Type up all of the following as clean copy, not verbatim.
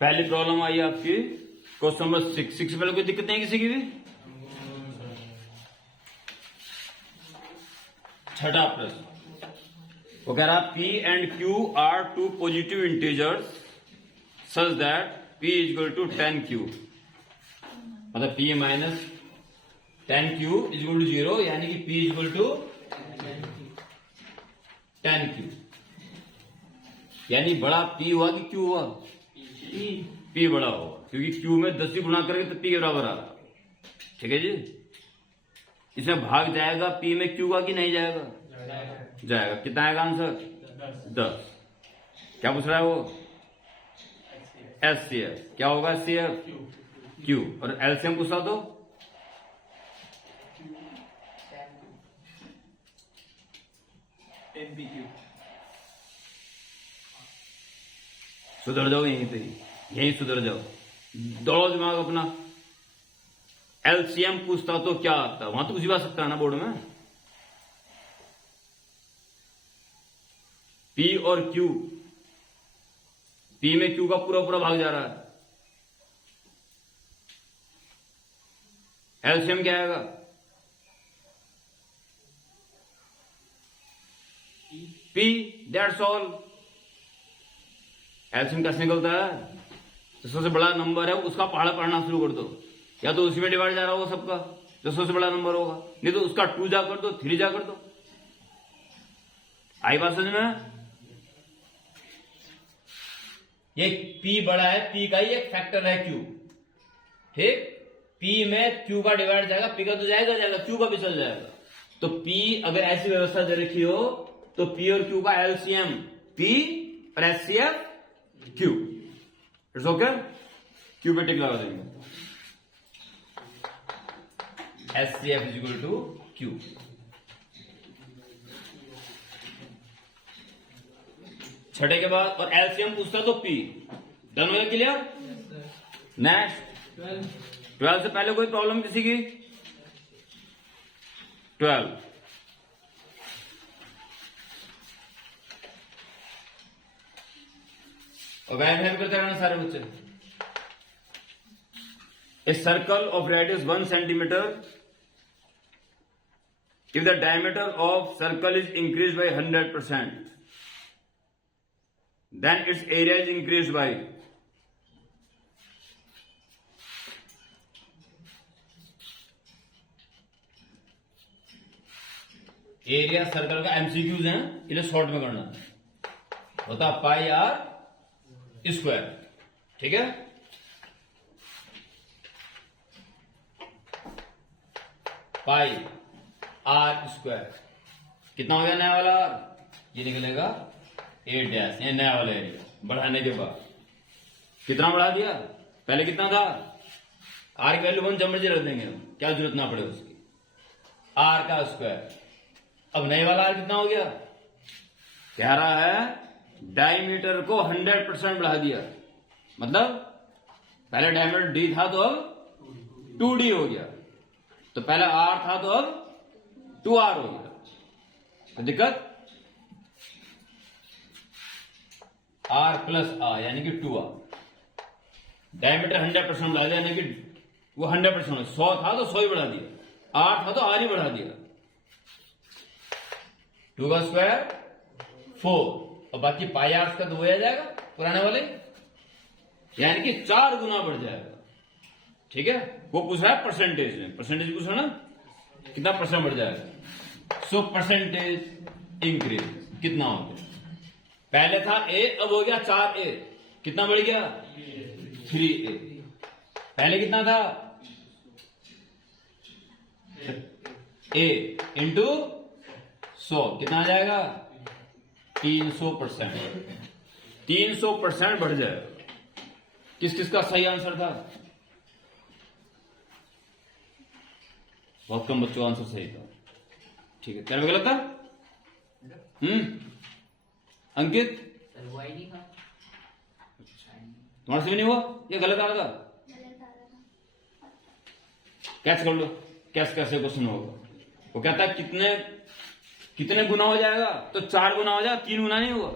पहली प्रॉब्लम आई आपकी question number 6। 6 से पहले कोई दिक्कत नहीं किसी की भी? छठा प्रश्न वो कह रहा P and Q are two positive integers such that P is equal to 10Q, मतलब P minus 10Q is equal to 0, यानी कि P is equal to 10Q, यानी बड़ा P हुआ कि Q हुआ? P बड़ा होगा, क्योंकि Q में 10 से गुणा करेंगे तो P के बराबर आ रहा। ठीक है जी, इसमें भाग जाएगा P में Q का कि नहीं जाएगा? जाएगा। कितना आएगा आंसर? 10। क्या पूछ रहा है वो? HCF। क्या होगा HCF? Q। और LCM पूछा तो सुधर जाओ, यहीं पे यहीं सुधर जाओ, दौड़ो दिमाग अपना। LCM पूछता तो क्या आता? वहां तो कुछ भी आ सकता है ना बोर्ड में। P और Q, P में Q का पूरा पूरा भाग जा रहा है। LCM क्या आएगा? P, that's all. LCM कैसे निकलता है? जो सबसे बड़ा नंबर है उसका पहाड़ा पढ़ना शुरू कर दो, या तो उसी में डिवाइड जा रहा होगा सबका जो सबसे बड़ा नंबर होगा, नहीं तो उसका 2 जा कर दो, 3 जा कर दो। आई बात समझ में? ये P बड़ा है, P का ही एक फैक्टर है Q। ठीक, P में Q का डिवाइड जाएगा, P का तो जाएगा जाएगा, Q का भी चल जाएगा। तो P अगर ऐसी व्यवस्था दे रखी हो तो P और Q का LCM P और HCF Q। It's okay, Q पे टिक लगा देंगे। HCF is equal to Q। छठे के बाद और LCM पूछता तो P। डन हो गया? क्लियर? नेक्स्ट 12 से पहले कोई प्रॉब्लम किसी की? 12 और वैन करते रहना सारे बच्चे। A circle of radius 1 centimeter, if the diameter of circle is increased by 100%, then its area is increased by area circle का एमसीक्यूज हैं, इन्हें शॉर्ट में करना होता पाई आर स्क्वायर। ठीक है, पाई आर स्क्वायर कितना हो गया नया वाला? ये निकलेगा 8 डैश, ये नया वाला एरिया बढ़ाने के बाद कितना बढ़ा दिया? पहले कितना था? आर की वैल्यू 1 जब मर्जी रख देंगे हम, क्या जरूरत ना पड़े उसकी। आर का स्क्वायर। अब नए वाला आर कितना हो गया? कह रहा है डायमीटर को 100% बढ़ा दिया, मतलब पहले डायमीटर डी था तो अब 2D हो गया, तो पहले आर था तो अब 2R हो गया। तो दिक्कत R प्लस R यानी कि 2R। डायमीटर 100% बढ़ा दिया, यानी कि वो 100%, 100 था तो 100 ही बढ़ा दिया, R था तो R ही बढ़ा दिया। 2 का स्क्वायर 4 और बाकी पाई आर का तो वो आ जाएगा पुराने वाले, यानी कि 4 गुना बढ़ जाएगा। ठीक है, वो पूछ रहा है परसेंटेज में, परसेंटेज पूछ रहा ना कितना परसेंट बढ़ जाएगा। सो परसेंटेज इंक्रीज कितना हो गया? पहले था A, अब हो गया 4A, कितना बढ़ गया? 3A। पहले कितना था? A इंटू 100 कितना आ जाएगा? 300%। 300% बढ़ जाएगा। किस किस का सही आंसर था? बहुत कम बच्चों का आंसर सही था। ठीक है, तेरे में गलत था? अंकित तुम्हारे से भी नहीं हुआ? ये गलत आ रहा था? कैच कर लो, कैसे कैसे क्वेश्चन होगा। वो कहता है कितने कितने गुना हो जाएगा? तो 4 गुना हो जाएगा, 3 गुना नहीं हुआ,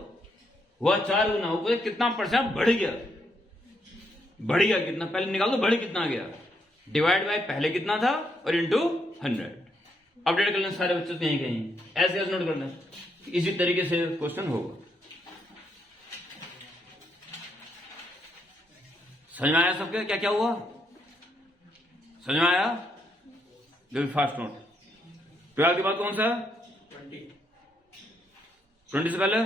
हुआ 4 गुना। वो कितना परसेंट बढ़ गया? बढ़ गया कितना? पहले निकाल दो, बढ़ कितना गया? डिवाइड बाय पहले कितना था और इंटू 100। अपडेट कर लेना सारे बच्चों कहीं कहीं, ऐसे ऐसे नोट करना, इसी तरीके से क्वेश्चन होगा। समझ में आया सबके क्या क्या हुआ? समझ में आया? जो फास्ट नोट 12 के बाद कौन सा? 20 से पहले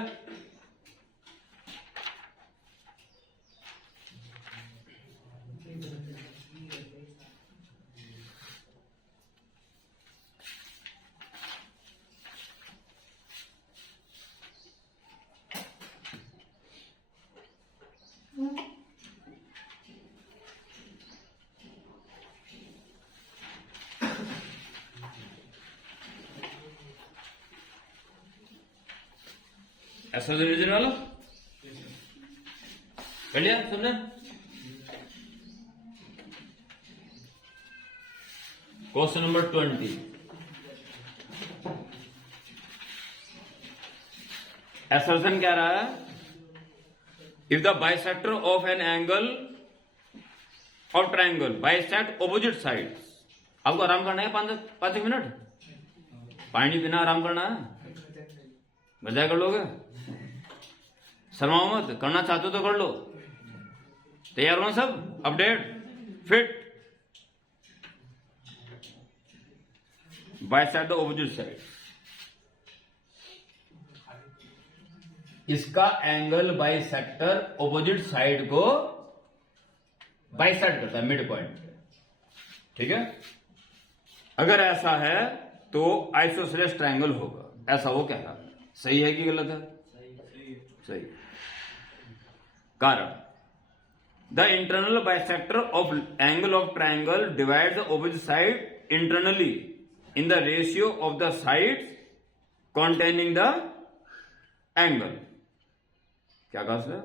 ऐसा रिविजन वाला कर लिया सबने? क्वेश्चन नंबर 20, असर्शन क्या रहा है? If the bisector of an angle of triangle bisect opposite side. आपको आराम करना है 5 मिनट, पानी पीना, आराम करना है, मजा कर लोगे, शर्माओ मत, करना चाहते हो तो कर लो। तैयार हो सब? Update fit bisect the opposite side. इसका एंगल बाइसेक्टर ऑपोजिट साइड को बाइसेक्ट करता है, मिड पॉइंट। ठीक है, अगर ऐसा है तो आइसोसेलेस ट्रायंगल होगा, ऐसा वो कह रहा है। सही है कि गलत है? सही। कारण the internal bisector of angle of triangle divide the opposite side internally in the ratio of the sides containing the angle. क्या कहा उसने?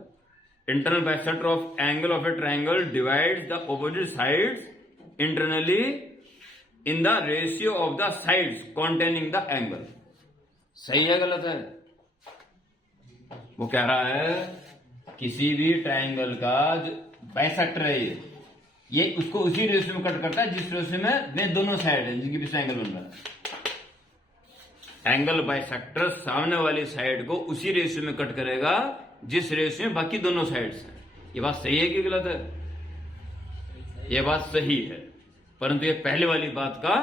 Internal bisector of angle of A triangle divides the opposite sides internally in the ratio of the sides containing the angle. सही है गलत है? वो कह रहा है किसी भी ट्रायंगल का जो बाइसेक्टर है ये उसको उसी रेशियो में कट करता है जिस रेशियो में वे दोनों साइड है जिनके बीच एंगल बन रहा है। एंगल बाइसेक्टर सामने वाली साइड को उसी रेशियो में कट करेगा जिस रेशियो में बाकी दोनों साइड्स हैं। ये बात सही है कि गलत है? ये बात सही है, परंतु ये पहले वाली बात का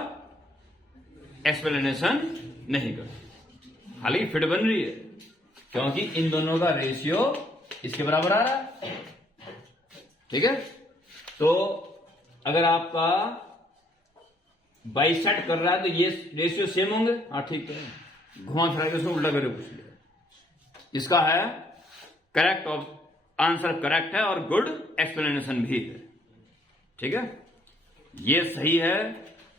एक्सप्लेनेशन नहीं करती। हालांकि फिट बन रही है क्योंकि इन दोनों का रेशियो इसके बराबर आ रहा है। ठीक है, तो अगर आपका बाइसेक्ट कर रहा है तो ये रेशियो सेम होंगे। हाँ ठीक है, घुमा फिरा के उसमें उल्टा करके पूछ लिया। इसका है करेक्ट, आंसर करेक्ट है और गुड एक्सप्लेनेशन भी है। ठीक है, ये सही है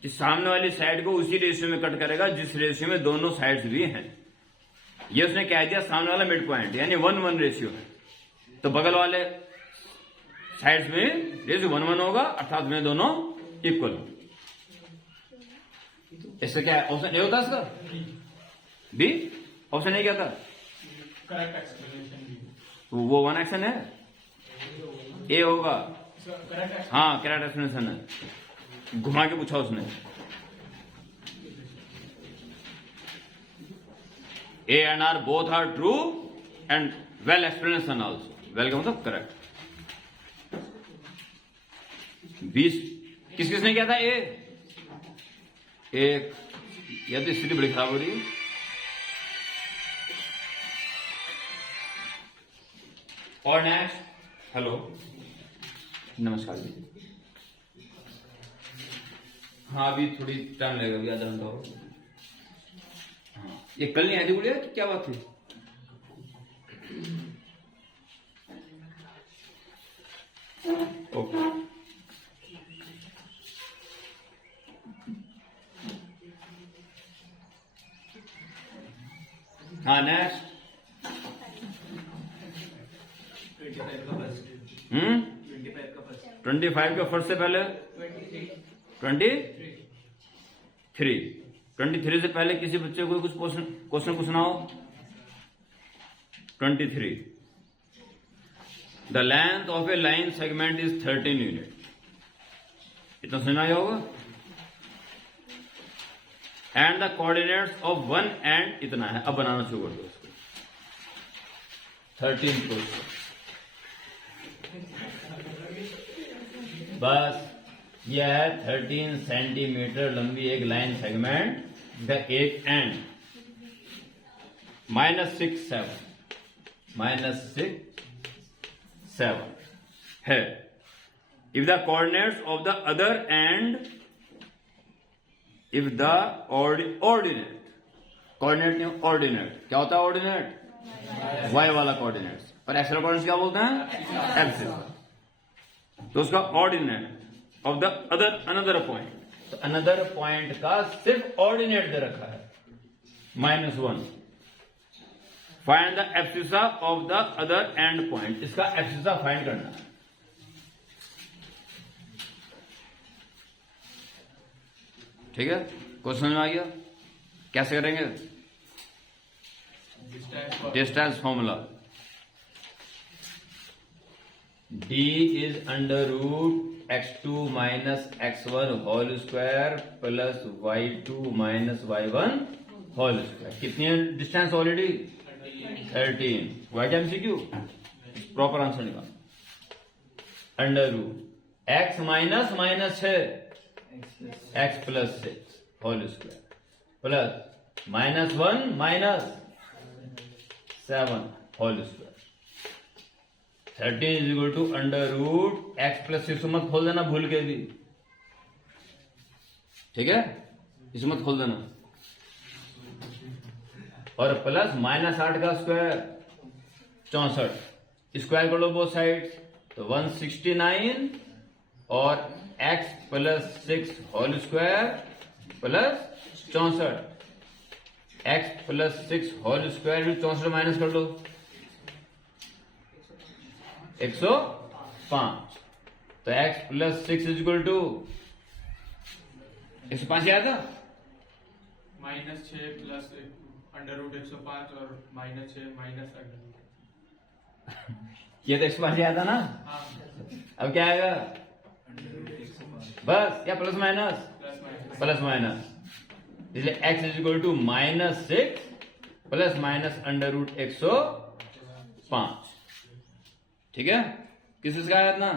कि सामने वाली साइड को उसी रेशियो में कट करेगा जिस रेशियो में दोनों साइड्स भी हैं। ये उसने कह दिया सामने वाला मिड पॉइंट यानी 1:1 रेशियो है, तो बगल वाले साइड्स में रेशियो 1:1 होगा, अर्थात में दोनों इक्वल होंगे। इससे क्या ऑप्शन ए होता है इसका? बी ऑप्शन ए क्या था? करेक्ट एक्सप्लेनेशन भी। तो वो 1 एक्शन है, ए होगा। करेक्ट। हाँ करेक्ट एक्सप्लेनेशन है, घुमा के पूछा उसने। A and R both are true and well explanation also. Well का मतलब करेक्ट। 20 किस किसने किया था? एक या तो स्थिति बड़ी खराब हो रही है। और नेक्स्ट, हेलो नमस्कार जी। हाँ अभी थोड़ी टाइम लगेगा, अभी आधा घंटा हो। हाँ ये कल नहीं आई थी गुड़िया, तो क्या बात थी? ओके हाँ नेक्स्ट। 25 का फर्स्ट से पहले 23। 23 से पहले किसी बच्चे को कुछ क्वेश्चन पूछना हो। 23 the length of A line segment is 13 unit. इतना सुना होगा। And the coordinates of one and इतना है। अब बनाना शुरू कर दो इसको। 13 क्वेश्चन बस। यह है 13 सेंटीमीटर लंबी एक लाइन सेगमेंट द एक एंड -6 7 है। If the coordinates of the other and if the ordinate coordinate नहीं ऑर्डिनेट क्या होता है ऑर्डिनेट वाई वाला कोऑर्डिनेट्स और एक्स वाला कोऑर्डिनेट्स क्या बोलते हैं एक्स। तो उसका ordinate of the other another point तो अनदर पॉइंट का सिर्फ ऑर्डिनेट दे रखा है -1। Find the abscissa of the other and point. इसका एब्सिसा फाइंड करना है। ठीक है क्वेश्चन में आ गया। कैसे करेंगे distance formula d is under root x2 minus x1 whole square plus y2 minus y1 whole square। कितनी है distance already 13। Why time see Q proper answer निकाल। Under root x minus minus है x plus 6 whole square plus -1 minus 7 whole square. 13 is equal to under root x plus 6 मत खोल देना भूल के भी। ठीक है इस मत खोल देना। और प्लस -8 का स्क्वायर 64 स्क्वायर कर लो बोथ साइड तो 169 और x plus 6 whole square plus 64 x plus 6 whole square में 64 माइनस कर लो 105। तो x plus 6 is equal to 105 आया था -6 प्लस अंडर रूट 105 और -6 माइनस अंडर रूट। ये तो 105 आया था ना। हाँ अब क्या आएगा बस या प्लस माइनस प्लस माइनस इसलिए x is equal to -6 plus minus under root 105। ठीक है किस का आया ना।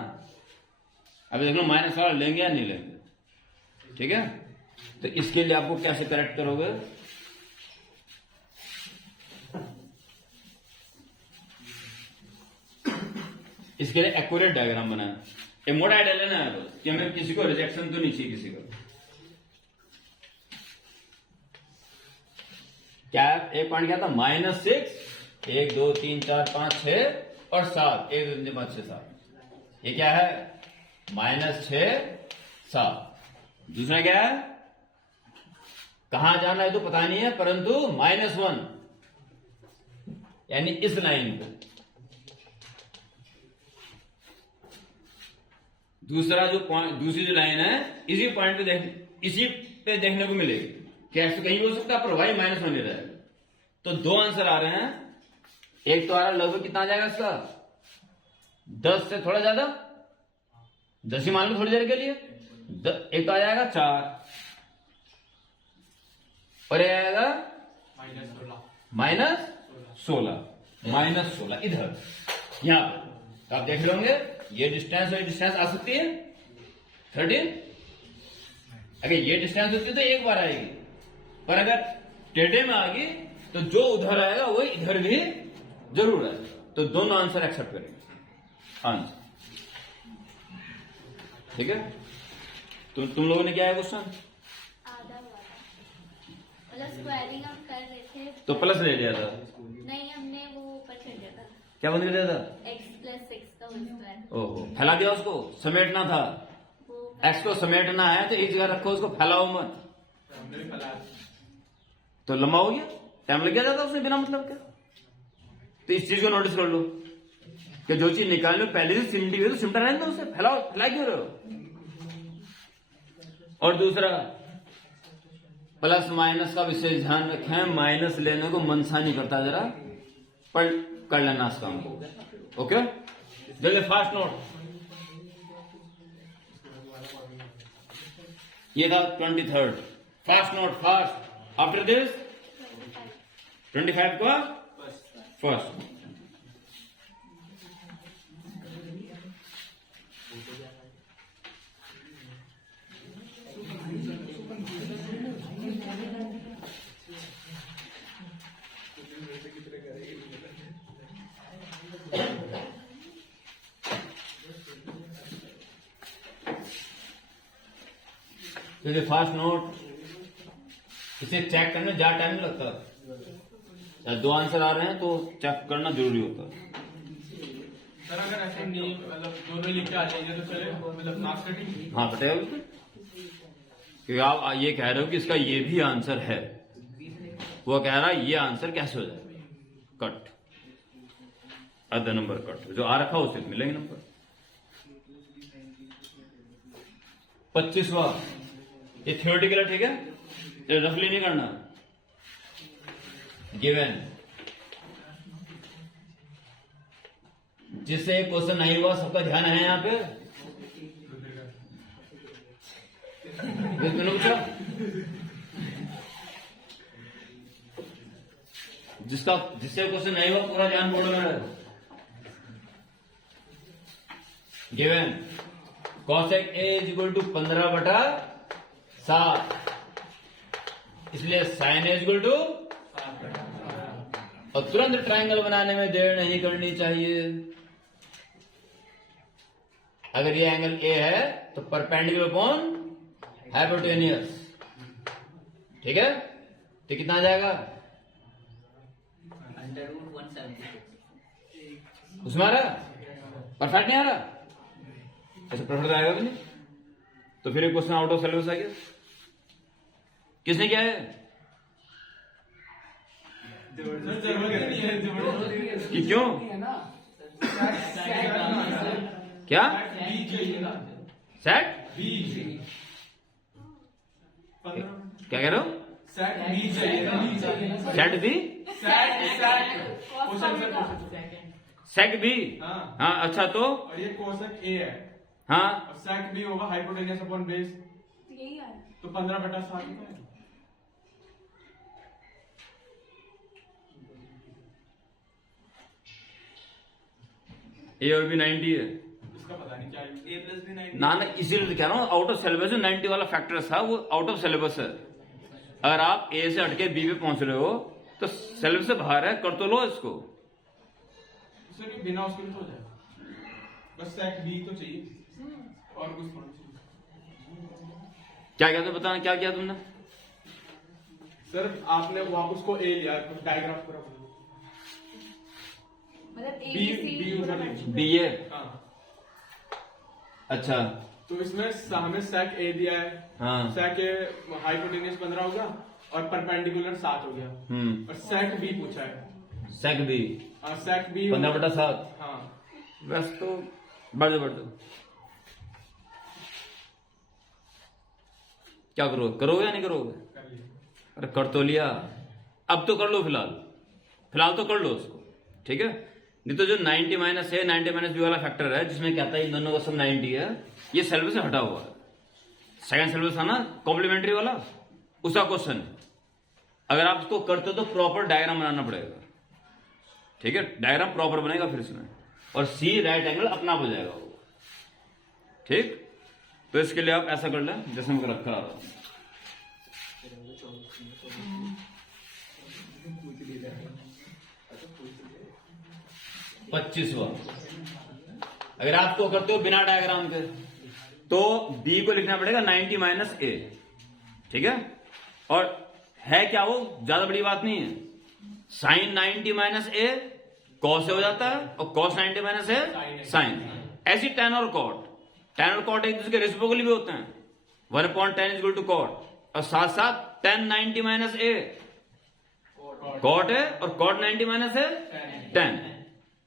अभी देख लो माइनस वाला लेंगे या नहीं लेंगे। ठीक है तो इसके लिए आपको कैसे करेक्ट करोगे इसके लिए एक्यूरेट डायग्राम बनाना। ये मोटा आइडिया लेना है बस कि हमें किसी को रिजेक्शन तो नहीं चाहिए किसी को। क्या एक पॉइंट क्या था -6 1 2 3 4 5 6 और 7 1 2 3 4 5 6 7। ये क्या है -6 7। दूसरा क्या है कहां जाना है तो पता नहीं है परंतु -1 यानी इस लाइन पे। दूसरा जो पॉइंट दूसरी जो लाइन है इसी पॉइंट पे इसी पे देखने को मिलेगी। कैसे कहीं भी हो सकता है पर y -1 ही रहेगा। तो दो आंसर आ रहे हैं। एक तो आ रहा लगभग कितना आ जाएगा इसका 10 से थोड़ा ज्यादा 10 ही मान लो थोड़ी देर के लिए। एक तो आ जाएगा 4 और ये आएगा -16 इधर यहां पर। तो आप देख रहे होंगे ये डिस्टेंस और डिस्टेंस आ सकती है 13। अगर ये डिस्टेंस होती है तो एक बार आएगी पर अगर टेढ़े में आ गई तो जो उधर आएगा वही इधर भी जरूर है। तो दोनों आंसर एक्सेप्ट करेंगे आंसर। ठीक है तो तुम लोगों ने क्या है क्वेश्चन आधा हुआ था मतलब स्क्वायरिंग हम कर रहे थे तो प्लस ले लिया था। नहीं हमने वो ऊपर कर दिया था क्या बंद कर दिया था x प्लस 6 का होल स्क्वायर ओहो फैला दिया उसको समेटना था। वो एक्स को समेटना है तो एक जगह रखो उसको फैलाओ मत। हमने भी फैला तो लंबा हो गया टाइम लग गया था उसने बिना मतलब क्या। तो इस चीज को नोटिस कर लो कि जो चीज निकाल लो पहले से सिमटी हुई तो सिमटा रहने दो उसे फैला क्यों रहे हो। और दूसरा प्लस माइनस का विशेष ध्यान रखें, माइनस लेने को मनसा नहीं करता, जरा पर कर लेना इस काम को। ओके, जल्दी फास्ट नोट। ये था 23rd। Fast note, fast. After this 25 का फर्स्ट। तो ये फास्ट नोट, इसे चेक करने ज्यादा टाइम नहीं लगता। दो आंसर आ रहे हैं तो चेक करना जरूरी होता है। सर अगर ऐसे नहीं मतलब दोनों लिख के आ जाएंगे तो चलेगा, मतलब मार्क्स कटेंगे? हाँ कटेगा बिल्कुल, क्योंकि आप ये कह रहे हो कि इसका ये भी आंसर है, वो कह रहा है ये आंसर कैसे हो जाएगा, कट आधा नंबर कट, जो आ रखा है उसे मिलेंगे नंबर। 25वां, ये थ्योरेटिकल है, ठीक है, ये रफली नहीं करना। गिवन, जिससे क्वेश्चन नहीं हुआ सबका ध्यान है यहाँ पे। मैंने पूछा जिससे क्वेश्चन नहीं हुआ पूरा ध्यान बोर्ड में है। Given cosec A is equal to 15/7, इसलिए sin A is equal to, और तुरंत ट्रायंगल बनाने में देर नहीं करनी चाहिए। अगर ये एंगल A है तो परपेंडिकुलर अपॉन हाइपोटेनियस, ठीक है, तो कितना आ जाएगा? उसमें आ रहा, परफेक्ट नहीं आ रहा, ऐसे परफेक्ट आएगा भी नहीं, तो फिर एक क्वेश्चन आउट ऑफ सिलेबस आ गया। किसने किया है? कि क्यों, क्या सेट, क्या कह रहे हो? सेट बी, सेक बी, हाँ अच्छा, तो और ये कोसेक ए है, हाँ और सेक बी होगा हाइपोटेनियस अपॉन बेस, यही आ रहा है। तो 15/7 होता है। ए और बी 90 है इसका पता नहीं क्या है, ए प्लस बी 90 ना, इसीलिए कह रहा हूँ आउट ऑफ सिलेबस 90 वाला फैक्टर था, वो आउट ऑफ सिलेबस है। अगर आप ए से हटके बी पे पहुंच रहे हो तो सिलेबस से बाहर है, कर तो लो इसको। सर ये बिना उसके भी तो हो जाएगा, बस सेक बी तो चाहिए और कुछ थोड़ा चाहिए। क्या किया था बताना, क्या किया तुमने? सर आपने वहां उसको ए लिया, डायग्राम पूरा मतलब A B B C B ऊपर लिख, बी ए, हाँ, अच्छा तो इसमें हमें सेक ए दिया है, हाँ, सेक ए हाइपोटेनियस 15 होगा और परपेंडिकुलर 7 हो गया, और सेक बी पूछा है, सेक बी सेक बी 15/7, हाँ, बस तो बढ़ दो। क्या करोगे, करोगे या नहीं करोगे? कर लिया। अरे कर तो लिया, अब तो कर लो, फिलहाल तो कर लो उसको, ठीक है। नहीं तो जो 90 माइनस है, 90 माइनस बी वाला फैक्टर है, जिसमें कहता है इन दोनों का सब 90 है, ये सिलेबस से हटा हुआ है। सेकंड सिलेबस था ना कॉम्प्लीमेंट्री वाला, उसका क्वेश्चन। अगर आप इसको करते हो तो प्रॉपर डायग्राम बनाना पड़ेगा, ठीक है, डायग्राम प्रॉपर बनेगा फिर इसमें, और सी राइट एंगल अपना हो जाएगा वो, ठीक। तो इसके लिए आप ऐसा कर लें जैसे मैं रखा रहा हूं। पच्चीसवां, अगर आपको करते हो बिना डायग्राम के तो बी को लिखना पड़ेगा 90 माइनस ए, ठीक है। और है क्या, वो ज्यादा बड़ी बात नहीं है, साइन 90 माइनस ए कॉस से हो जाता है, और कॉस 90 माइनस ए साइन। ऐसी टेन और कॉट, टेन और कॉट एक दूसरे के रेसिप्रोकल भी होते हैं, 1/10 इक्वल टू कॉट, और साथ साथ टेन 90 माइनस ए कॉट है, और कॉट 90 माइनस ए 10,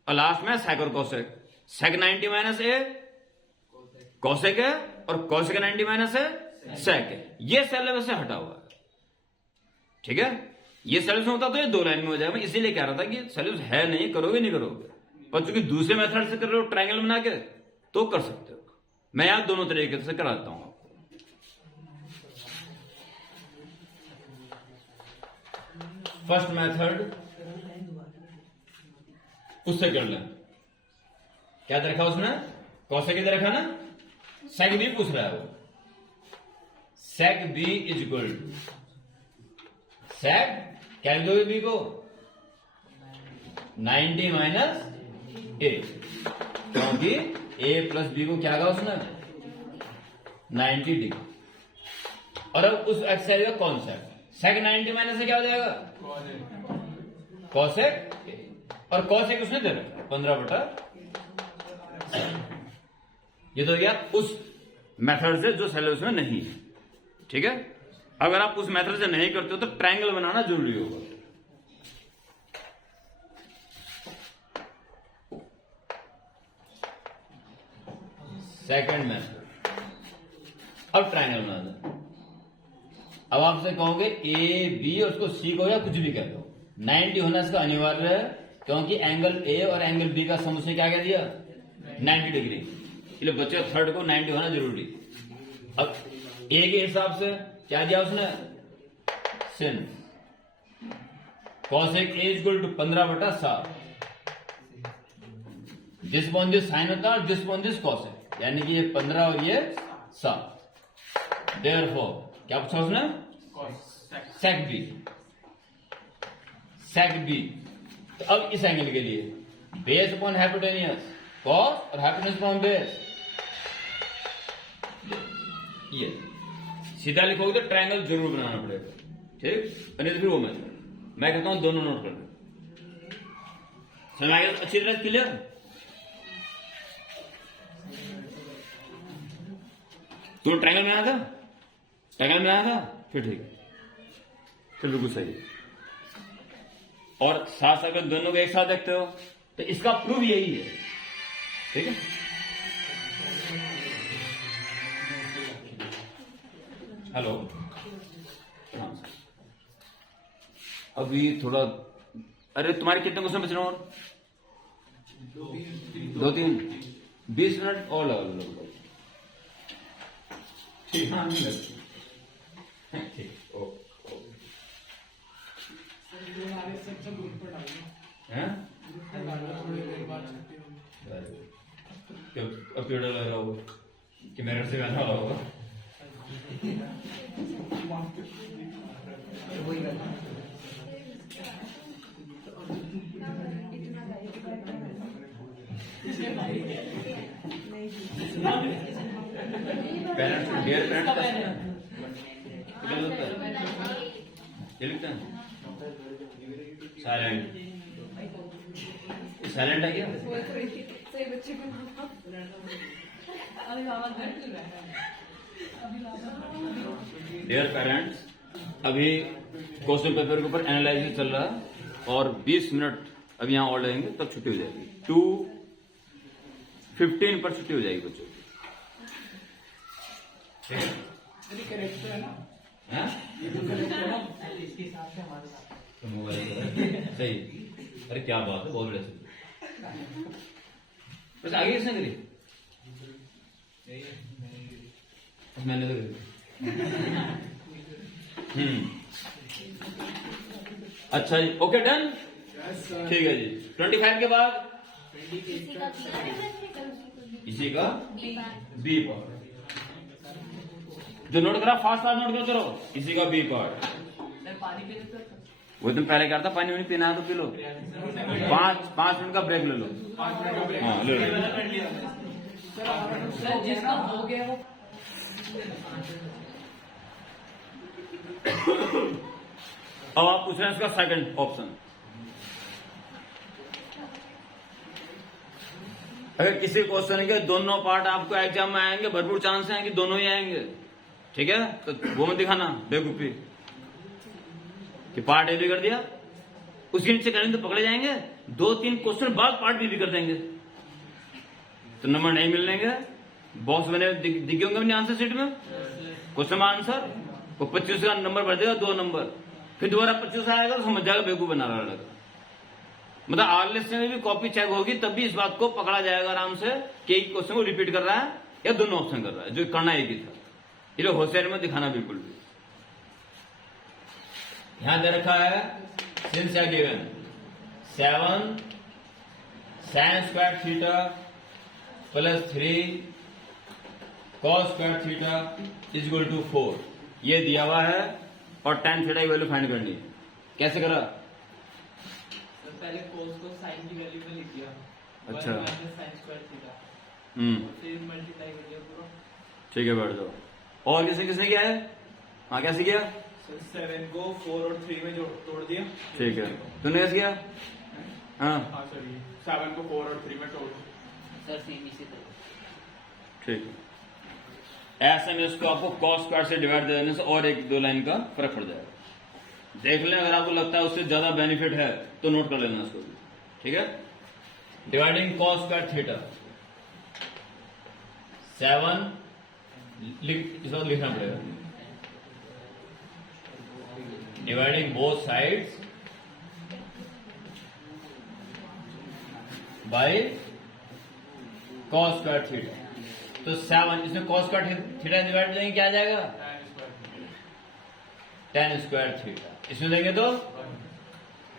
और लास्ट में सेक और कोसेक, सेक 90 माइनस ए कोसेक है, और कोसेक 90 माइनस ए सेक है। ये सिलेबस से हटा हुआ है, ठीक है, ये सॉल्यूशन होता तो ये 2 लाइन में हो जाएगा। मैं इसीलिए कह रहा था कि सॉल्यूशन है नहीं, करोगे नहीं करोगे, पर चूंकि दूसरे मेथड से कर रहे हो ट्रायंगल बना के तो कर सकते हो। मैं यहां दोनों तरीके से कराता हूं आपको। फर्स्ट मेथड उससे कर लें। क्या दे रखा उसने? कौसे के दे रखा ना, सेक बी पूछ रहा है वो। सेक बी इज इक्वल टू सेक, क्या लिख दोगे बी को? 90 माइनस ए, क्योंकि ए प्लस बी को क्या कहा उसने? 90 डिग्री। और अब उस एक्सरसाइज का कॉन्सेप्ट, सेक 90 माइनस से क्या हो जाएगा? कॉसेक, और कॉसेक उसने दे रखा 15/। ये तो गया उस मेथड से जो सॉल्यूशन में नहीं है। ठीक है, अगर आप उस मेथड से नहीं करते हो तो ट्रायंगल बनाना जरूरी होगा। सेकंड मेथड, अब ट्रायंगल बनाना। अब आपसे कहोगे ए बी और उसको सी को या कुछ भी कह दो, 90 होना इसका अनिवार्य है, क्योंकि एंगल ए और एंगल बी का सम उसने क्या कह दिया? 90 डिग्री। इसलिए बच्चे थर्ड को 90 होना जरूरी। अब ए के हिसाब से क्या दिया उसने? sin cosec a equal to 15/7। This upon this sine होता है और दिस अपॉन दिस cosec, यानी कि ये 15 और ये 7। देयरफॉर क्या पूछा उसने? सेक बी, सेक बी। तो अब इस एंगल के लिए बेस अपॉन हाइपोटेनियस, कॉस और हाइपोटेनियस अपॉन बेस, ये सीधा लिखोगे तो ट्रायंगल जरूर बनाना पड़ेगा। ठीक, और नहीं तो फिर वो मैं कहता हूं दोनों नोट कर लो। समझ आ गया अच्छी तरह क्लियर? तुम ट्रायंगल बनाया था? ट्रायंगल बनाया था? फिर ठीक, फिर बिल्कुल सही। और साथ अगर दोनों को एक साथ देखते हो तो इसका प्रूफ यही है। ठीक है, हेलो, हाँ अभी थोड़ा, अरे तुम्हारे कितने क्वेश्चन बच रहे हो? 2-3, 20 मिनट और लगा लो। ठीक, हाँ ठीक, ओके। अब पेड़ लग रहा होगा कि मेरे से गाना होगा। पेरेंट्स, डियर पेरेंट्स, क्या लिखता है? साइलेंट, साइलेंट है क्या? डियर पेरेंट्स, अभी क्वेश्चन पेपर के ऊपर एनालाइसिस चल रहा है और 20 मिनट अभी यहाँ और लगेंगे, तब छुट्टी हो जाएगी। 2:15 पर छुट्टी हो जाएगी बच्चों की। करेक्ट है ना? तो मोबाइल सही, अरे क्या बात है, बहुत बढ़िया। बस आगे किसने करी? मैंने तो करी। अच्छा जी, ओके डन, ठीक है जी। 25 के बाद इसी का बी पार्ट, जो नोट करा फास्ट फास्ट नोट करते रहो, इसी का बी पार्ट। वो तुम पहले क्या था, पानी वानी पीना है तो पी लो, 5 मिनट का ब्रेक ले लो। हाँ ले लो। अब आप पूछ रहे हैं इसका सेकंड ऑप्शन। अगर किसी क्वेश्चन के दोनों पार्ट आपको एग्जाम में आएंगे, भरपूर चांस है कि दोनों ही आएंगे। ठीक है, तो वो मत दिखाना बेवकूफी कि पार्ट ए भी कर दिया, उसके नीचे करेंगे तो पकड़े जाएंगे, 2-3 क्वेश्चन बाद पार्ट बी भी कर देंगे तो नंबर नहीं मिलेंगे। बॉक्स बने दिखे होंगे अपनी आंसर शीट में, क्वेश्चन आंसर, वो 25 का नंबर भर देगा, 2 नंबर फिर दोबारा 25 आएगा तो समझ जाएगा बेवकूफ बना रहा लड़का। मतलब आरलेस में भी कॉपी चेक होगी तब भी इस बात को पकड़ा जाएगा आराम से कि एक क्वेश्चन को रिपीट कर रहा है या दोनों ऑप्शन कर रहा है, जो करना एक ही था। ये लोग होशियारी में दिखाना बिल्कुल भी। यहां दे रखा है सिंस या given 7 sin square theta plus 3 cos square theta is equal to 4। ये दिया हुआ है और tan थीटा की वैल्यू फाइंड करनी है। कैसे करा? पहले cos को sin की वैल्यू में लिख दिया। अच्छा। 1 sin स्क्वायर थीटा। फिर मल्टीप्लाई कर दिया पूरा। ठीक है, बैठ जाओ। और किसने किसने किया है? हाँ, कैसे किया? 7 को 4 और 3 में तोड़ दिया। ठीक है, तूने कैसे किया? हाँ, सॉरी 7 को 4 और 3 में तोड़। सर सेम इसी तरह। ठीक है। ऐसे में इसको आपको cos स्क्वायर से डिवाइड देने से और एक दो लाइन का फर्क पड़ जाएगा। देख लें, अगर आपको लगता है उससे ज्यादा बेनिफिट है तो नोट कर लेना इसको भी। ठीक है, डिवाइडिंग cos स्क्वायर थीटा 7 इस बात लिखना पड़ेगा। Dividing both sides by cos square theta. तो 7 इसमें cos स्क्वायर थीटा डिवाइड देंगे क्या आ जाएगा? tan square theta. इसमें देंगे तो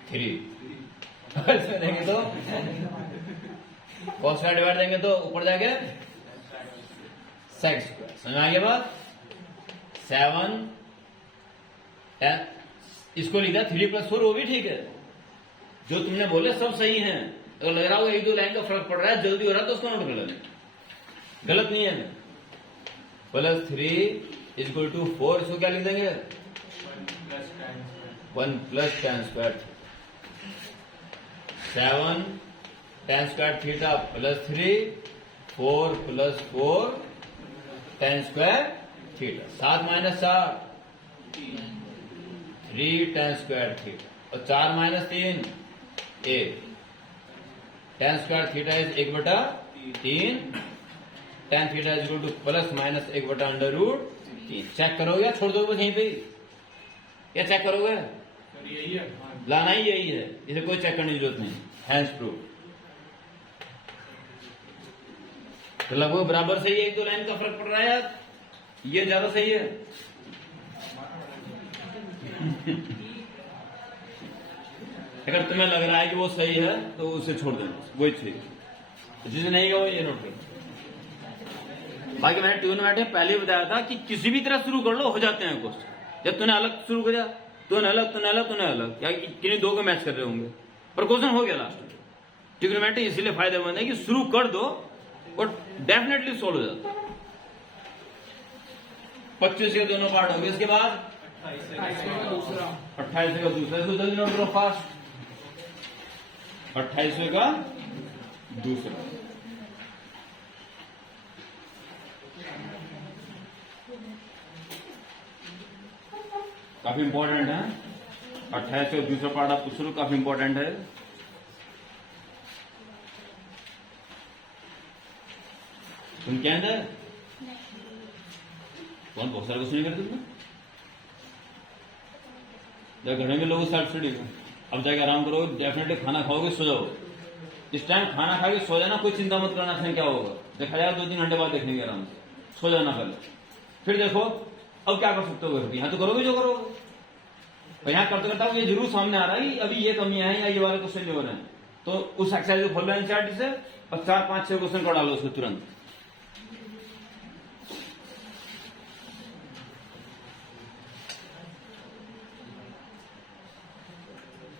3, इसमें देंगे तो cos स्क्वायर डिवाइड देंगे तो ऊपर जाके sec स्क्वायर। समझ में आ गया बात? 7 tan इसको लिखा 3 + 4, वो भी ठीक है। जो तुमने बोले सब सही है। अगर लग रहा हो एक दो लाइन का फर्क पड़ रहा है, जल्दी हो रहा है, तो उसको नोट कर लेना, गलत नहीं है। प्लस 3 = 4, इसको क्या लिख देंगे? 1 + tan square. 7 tan square theta plus 3 4 + 4 tan square theta. 7 - 7 3 tan square theta और 4 - 3 1 tan square theta is 1/3 tan theta is equal to plus minus 1/√3। Check करोगे या छोड़ दोगे बस यहीं पे? क्या चेक करोगे? सर यही है। लाना ही यही है, इसे कोई चेक करने की जरूरत नहीं। Hands proof. तो लगभग बराबर सही है, एक दो लाइन का फर्क पड़ रहा है यार, ये ज्यादा सही है। अगर तुम्हें लग रहा है कि वो सही है तो उसे छोड़ देना, वही ठीक है। जिसे नहीं वो ये नोट करो। बाकी मैंने ट्रिग्नोमेट्री पहले ही बताया था कि किसी भी तरह शुरू कर लो, हो जाते हैं क्वेश्चन। जब तूने अलग शुरू किया, तूने अलग क्या किन्हीं दो को मैच कर रहे होंगे, पर क्वेश्चन हो गया लास्ट में। ट्रिग्नोमेट्री इसीलिए फायदेमंद है कि शुरू कर दो और डेफिनेटली सोल्व हो जाता है। 25 के दोनों पार्ट हो गए, इसके बाद 28 का दूसरा। 28 का दूसरा, इसको जल्दी नोट करो फास्ट। 28 का दूसरा, काफी इंपॉर्टेंट है। 28 का दूसरा पार्ट आप पूछ लो, काफी इंपॉर्टेंट है। तुम क्या है कौन बहुत सारे क्वेश्चन करते तुम जब घर में लोग सेल्फ स्टडी में। अब जाके आराम करो, डेफिनेटली खाना खाओगे, सो जाओ। इस टाइम खाना खा के सो जाना, कोई चिंता मत करना इसमें क्या होगा, देखा जाएगा 2-3 घंटे बाद देखेंगे आराम से। सो जाना पहले, फिर देखो अब क्या कर सकते हो। यहाँ तो करोगे जो करोगे, और यहाँ करते करता हूँ ये जरूर सामने आ रहा है अभी ये कमियां हैं या ये वाले क्वेश्चन जो हो रहे हैं, तो उस एक्सरसाइज को खोल लो एनसीईआरटी से और 4-5-6 क्वेश्चन को डालो उसको तुरंत।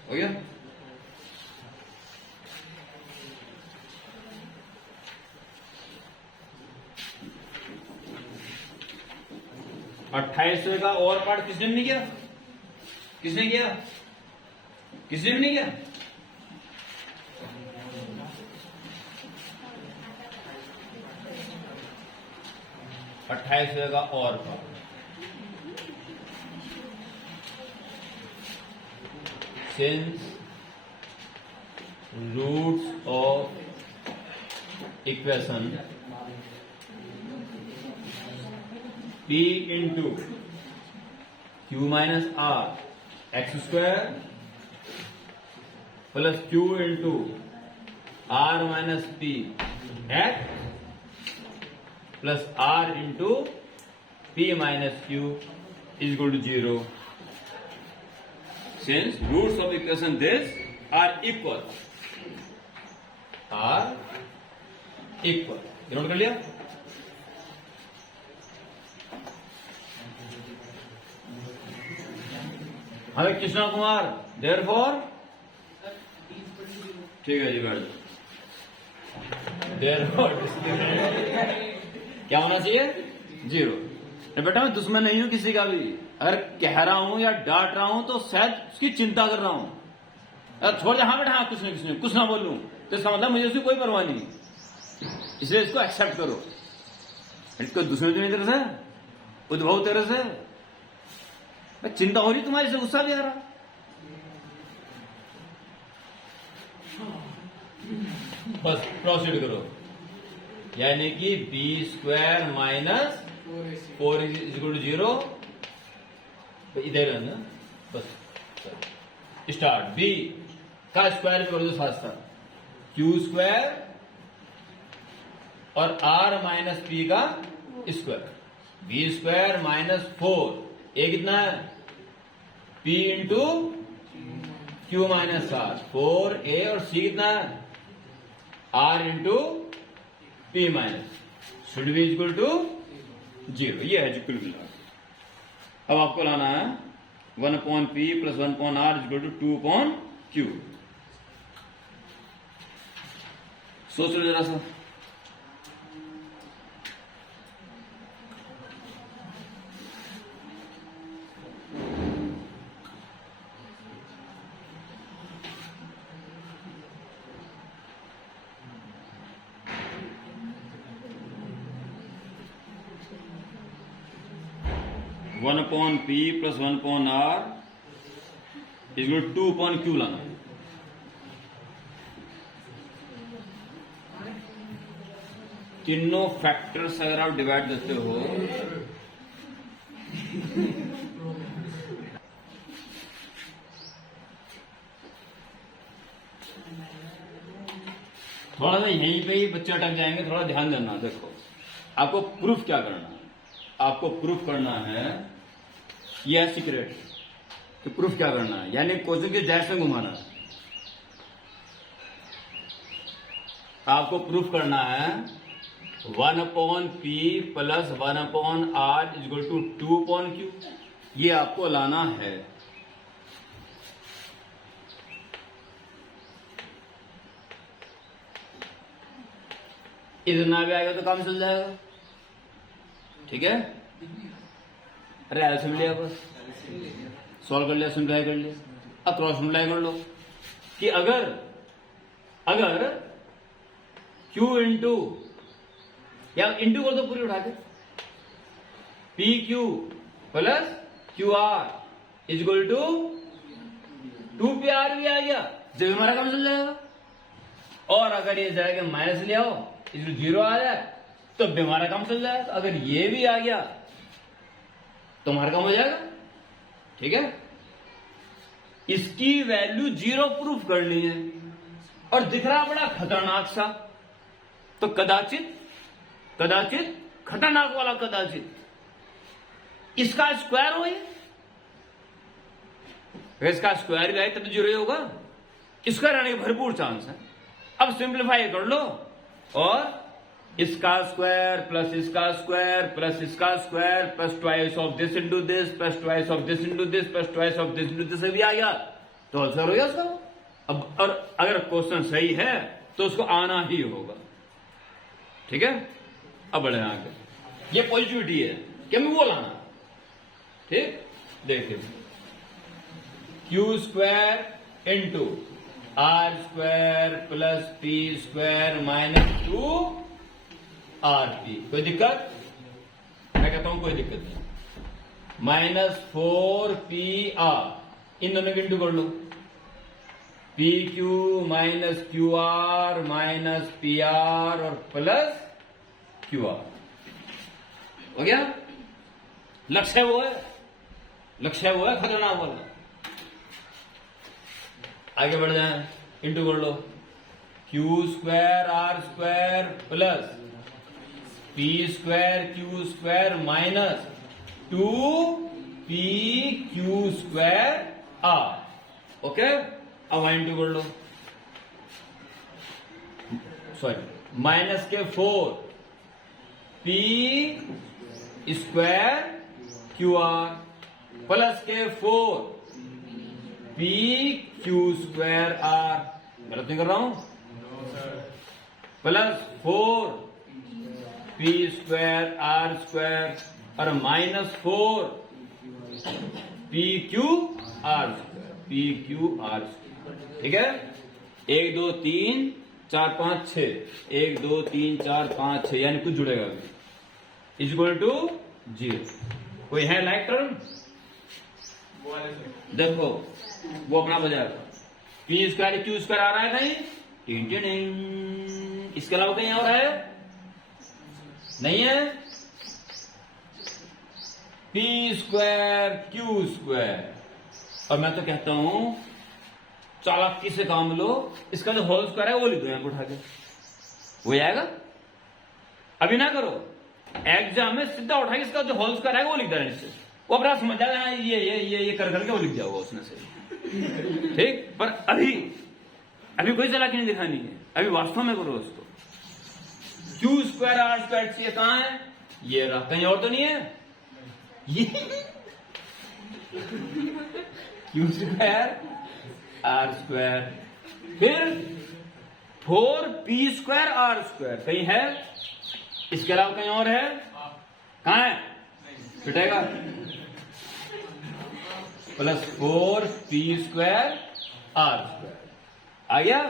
हो गया? अट्ठाईसवें का और पार्ट किसने भी नहीं किया? किसने किया? किसने भी नहीं किया? अट्ठाईसवें का और part since roots of equation p into q minus r X square plus Q into R minus P X plus R into P minus Q is equal to 0 since roots of equation this are equal note कर लिया। हमें Krishna Kumar therefore ठीक है जी बैठ जाओ। Therefore क्या होना चाहिए 0। बेटा मैं दुश्मन नहीं हूं किसी का भी, अगर कह रहा हूं या डांट रहा हूं तो शायद उसकी चिंता कर रहा हूं। अगर छोड़ दे हाँ बेटा हाँ कुछ ना बोलूं तो इसका मतलब मुझे उसकी कोई परवाह नहीं, इसलिए इसको एक्सेप्ट करो। इसको दुश्मन तो नहीं तेरे से, उद्भव तेरे से, चिंता हो रही तुम्हारी से, गुस्सा भी आ रहा। बस प्रोसीड करो, यानी कि B square minus 4 is equal to 0 इधर है ना। बस स्टार्ट। बी का स्क्वायर भी कर दो साथ साथ, क्यू स्क्वायर और आर माइनस पी का स्क्वायर। बी स्क्वायर माइनस 4 ये कितना है P into Q minus R 4a और सी कितना है R into P minus should be equal to 0। ये है जो कुल मिला। अब आपको लाना है 1/p plus 1/r equal to 2/q। सोच लो जरा सा। One upon P plus 1/r equal 2/q लाना। तीनों फैक्टर्स अगर आप डिवाइड देते हो थोड़ा सा यहीं पे ही बच्चे अटक जाएंगे, थोड़ा ध्यान देना। देखो आपको प्रूफ क्या करना है, आपको प्रूफ करना है, यह है सीक्रेट। तो प्रूफ क्या करना है, यानी क्वेश्चन के जैसे में घुमाना है। आपको प्रूफ करना है 1/p plus 1/r equal to 2/q, ये आपको लाना है। इतना भी आएगा तो काम चल जाएगा, ठीक है। अरे एल सुन लिया, बस सॉल्व कर लिया, सिंप्लाई कर लिया। अब क्रॉस सिंप्लाई कर लो कि अगर Q इंटू या इंटू कर दो पूरी उठा के, P Q plus Q R is equal to 2PR भी आ गया, जब हमारा काम चल जाएगा। और अगर ये जाएगा माइनस ले आओ, इसमें 0 आ जाए तो भी हमारा काम चल जाएगा। अगर ये भी आ गया तो हमारा काम हो जाएगा, ठीक है। इसकी वैल्यू 0 प्रूफ करनी है और दिख रहा बड़ा खतरनाक सा, तो कदाचित खतरनाक वाला कदाचित इसका स्क्वायर हो, इसका स्क्वायर भी आए तब तो 0 ही होगा। स्क्वायर आने का भरपूर चांस है। अब सिंप्लीफाई कर लो और इसका स्क्वायर प्लस इसका स्क्वायर प्लस इसका square plus twice of this into this plus twice of this into this plus twice of this into this भी आ गया तो आंसर हो गया उसका। अब और अगर क्वेश्चन सही है तो उसको आना ही होगा, ठीक है। अब बढ़े आगे, ये पॉजिटिविटी है कि हमें वो लाना, ठीक। देखिए Q square into R square plus P square minus 2RP, कोई दिक्कत? मैं कहता हूं कोई दिक्कत नहीं। माइनस 4PR, इन दोनों की इंटू कर लो, PQ minus QR minus PR और प्लस QR हो गया। लक्ष्य वो है खतरनाक वाला। आगे बढ़ जाए, इंटू कर लो, Q square R square plus P square Q square minus 2p Q square R. Okay, अब इंटू कर लो, सॉरी माइनस के 4p square Q are plus के 4p क्यू स्क्वायर आर, गलत नहीं कर रहा हूं, plus 4p square R square और minus 4p Q R square, p Q R square. ठीक है, 1 2 3 4 5 6, 1 2 3 4 5 6, यानी कुछ जुड़ेगा इज इक्वल टू 0। कोई है लाइक टर्म? वो वाले से देखो वो अपना बजाएगा, पी स्क्वायर क्यू स्क्वायर आ रहा है कहीं, टिन टिन टिन। इसके अलावा कहीं और है? नहीं है। पी स्क्वायर क्यू स्क्वायर, और मैं तो कहता हूं चालाकी से काम लो, इसका जो होल स्क्वायर है वो लिख दो यहां पर उठा के, वो आएगा। अभी ना करो, एग्जाम में सीधा उठा के इसका जो होल स्क्वायर है वो लिख देना नीचे, वो अपना समझ जाएगा ये कर करके वो लिख जाओगे उसमें से। ठीक, पर अभी कोई चालाकी नहीं दिखानी है, अभी वास्तव में करो उसको। क्यू स्क्वायर आर स्क्वायर ये कहां है? ये रहा, कहीं और तो नहीं है ये क्यू स्क्वायर आर स्क्वायर, फिर 4p स्क्वायर आर स्क्वायर कहीं है? इसके अलावा कहीं और है? कहां है? पिटेगा, plus 4p square R square आ गया,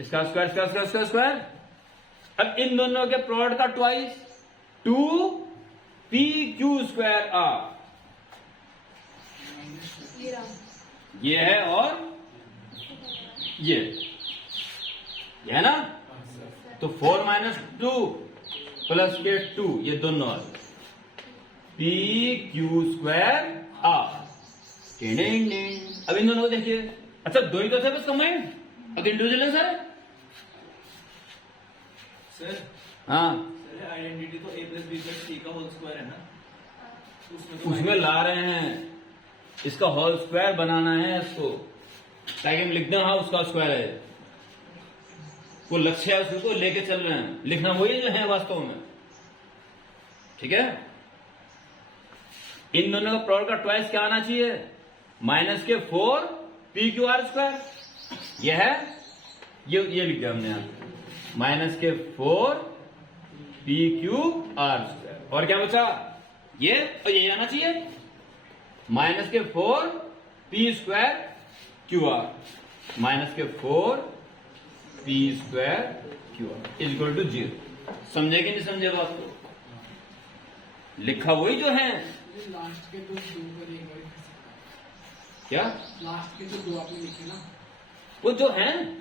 इसका स्क्वायर इसका स्क्वायर इसका स्क्वायर। अब इन दोनों के प्रोडक्ट का twice, 2p Q square are, ये है और ये है ना, तो 4 माइनस 2 प्लस के 2, ये दोनों आ गए, पी क्यू स्क्वायर आर। अब इन दोनों को देखिए, अच्छा दो ही तो थे बस कंबाइंड, अब इंडिविजुअल है सर। सर हाँ, सर आइडेंटिटी तो a plus B plus C का होल स्क्वायर है ना, तो उसमें ला रहे हैं, इसका होल स्क्वायर बनाना है इसको, ताकि हम लिख दें हाँ उसका स्क्वायर है, वो लक्ष्य है उसको लेके चल रहे हैं, लिखना वही जो है वास्तव में। ठीक है, इन दोनों का प्रोडक्ट का ट्वाइस क्या आना चाहिए? माइनस के 4p क्यू आर स्क्वायर, यह है, ये लिख दिया हमने यहां, माइनस के 4p क्यू आर स्क्वायर, और क्या बचा? ये और ये आना चाहिए, माइनस के 4p square Q R, minus के 4p square Q R is equal to 0। समझे कि नहीं समझे बात को? लिखा वही जो है, लास्ट के तो दो करेंगे, क्या लास्ट के तो दो आपने लिखे ना, वो जो है,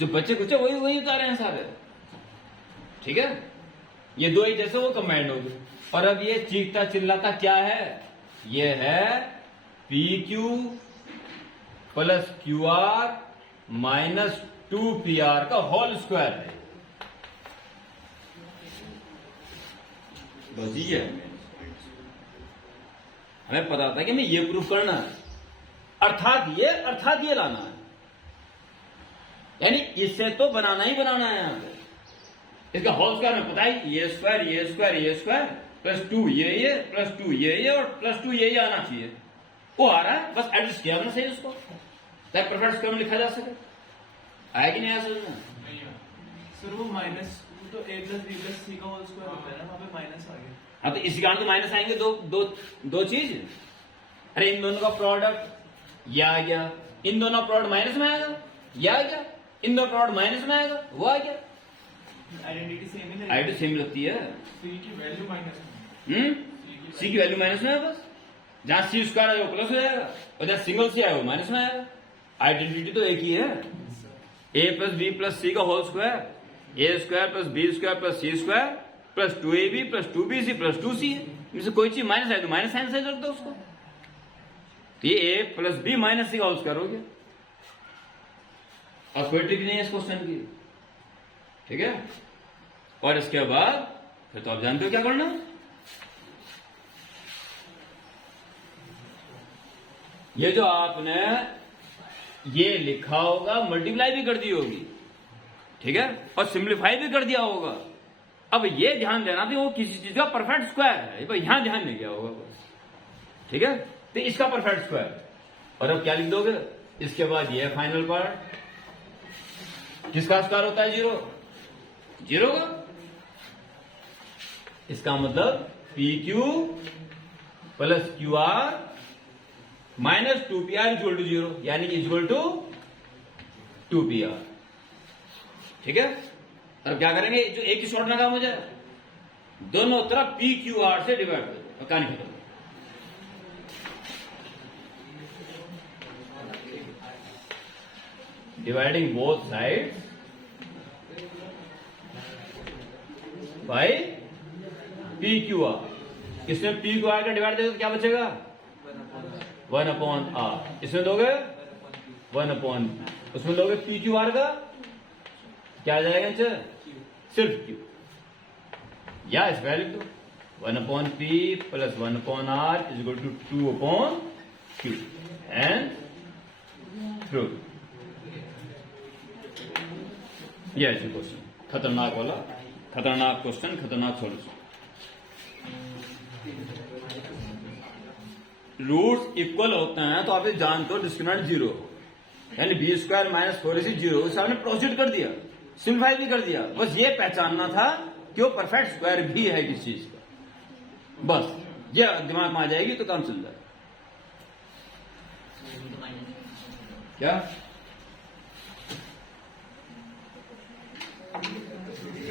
जो बच्चे कुछ वही उतारे हैं सारे। ठीक है, ये दो ही जैसे वो कंबाइंड होगी, और अब ये चीखता चिल्लाता क्या है? ये है P Q plus Q R minus 2pr का होल स्क्वायर है, बस ये है। हमें पता था कि हमें ये प्रूफ करना है, अर्थात ये लाना है, यानी इससे तो बनाना ही बनाना है यहां पे। इसका होल स्क्वायर में पता है, ये स्क्वायर प्लस 2 ये प्लस 2 ये और प्लस 2 ये आना चाहिए, वो आ रहा है, बस एडजस्ट किया ना सही उसको, ताकि परफेक्ट स्क्वायर में लिखा जा सके। आया कि नहीं आया समझ में? नहीं है। सर वो माइनस तो a plus B plus C का होल स्क्वायर होता है ना, वहाँ पे माइनस आ गया। हाँ, तो इसी कारण तो माइनस आएंगे दो चीज। अरे इन दोनों का प्रोडक्ट ये आ गया, इन दोनों प्रोडक्ट माइनस में आएगा, ये आ गया, इन दोनों प्रोडक्ट माइनस में आएगा, वो आ गया। आइडेंटिटी सेम ही आइडिया सेम लगती है। सी की वैल्यू माइनस में, सी की वैल्यू माइनस में है, बस जहां सी स्क्वायर है वो प्लस हो जाएगा, और जहां सिंगल सी है वो माइनस में आएगा। आइडेंटिटी तो एक ही है, A plus B plus C का whole square, A square plus B square plus C square plus 2ab plus 2bc plus 2c है। इनसे कोई चीज माइनस है तो माइनस साइन से रख दो उसको, तो ये ए प्लस बी माइनस सी का होल स्क्वायर हो गया। और कोई ट्रिक नहीं है इस क्वेश्चन की, ठीक है। और इसके बाद फिर तो आप जानते हो क्या करना। ये जो आपने ये लिखा होगा मल्टीप्लाई भी कर दी होगी, ठीक है, और सिंप्लीफाई भी कर दिया होगा। अब ये ध्यान देना कि वो किसी चीज का परफेक्ट स्क्वायर है, भाई यहां ध्यान नहीं दिया होगा, ठीक है। तो इसका परफेक्ट स्क्वायर, और अब क्या लिख दोगे इसके बाद, ये फाइनल पार्ट किसका स्क्वायर होता है, जीरो का। इसका मतलब P Q plus Q R minus 2PR equal to 0, यानी कि इक्वल टू 2PR, ठीक है। अब क्या करेंगे, जो एक ही शॉर्ट में काम हो जाए, दोनों तरफ PQR से डिवाइड कर दो, कहानी खत्म। Dividing both sides by PQR। इसमें PQR का डिवाइड देगा तो क्या बचेगा, 1/r। इसमें दोगे 1/, उसमें दोगे PQR का, क्या आ जाएगा इनसे, सिर्फ Q, या इस वैल्यू तो 1/p plus 1/r is equal to 2/q and through. ये ऐसे क्वेश्चन, खतरनाक वाला, खतरनाक क्वेश्चन, खतरनाक सॉल्यूशन। रूट्स इक्वल होते हैं तो आप ये जानते हो डिस्क्रिमिनेंट 0, यानी b² माइनस 4ac 0, इसे आपने प्रोसीड कर दिया, सिंप्लीफाई भी कर दिया। बस ये पहचानना था कि वो परफेक्ट स्क्वायर भी है किस चीज का, बस ये दिमाग में आ जाएगी तो काम चल जाएगा। क्या